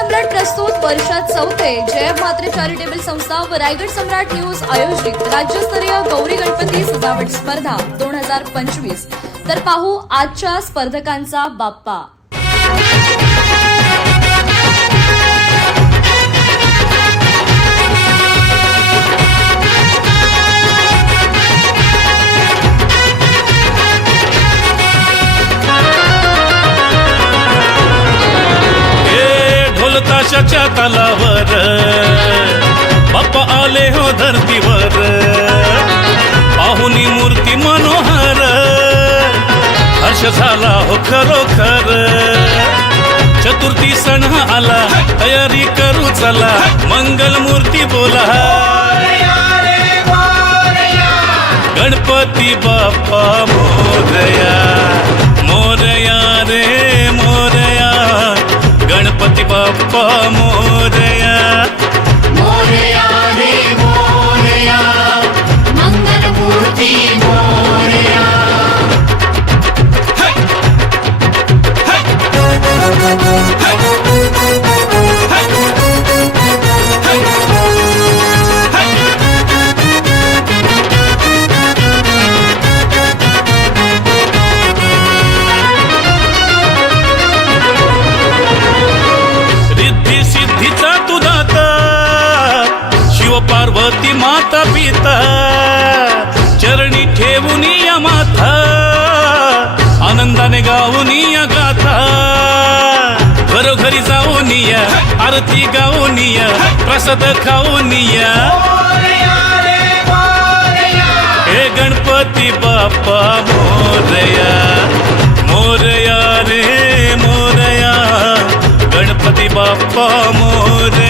सम्राट प्रस्तुत वर्षात चौथे जय म्हात्रे चॅरिटेबल संस्था व रायगड सम्राट न्यूज आयोजित राज्यस्तरीय गौरी गणपती सजावट स्पर्धा 2025। तर पाहू आजच्या स्पर्धकांचा बाप्पा। ताशाच्या तालावर बाप्पा आले हो धरतीवर, पाहुनी मूर्ती मनोहर, हर्ष झाला हो खरोखर। चतुर्थी सण आला, तयारी करू चला, मंगल मूर्ती बोला, गणपती बाप्पा मोरया, मोरया रे मोरया, गणपती बाप्पा मोरया, मोरया रे मोरया, मंगल मूर्ती मोरया। पार्वती माता पिता चरणी ठेवून या माथा, आनंदाने गाऊन या गाथा, घरोघरी जाऊन या, आरती गाऊन या, प्रसाद खाऊन या, हे गणपती बाप्पा मोरया, मोरया रे मोरया, गणपती बाप्पा मोरया।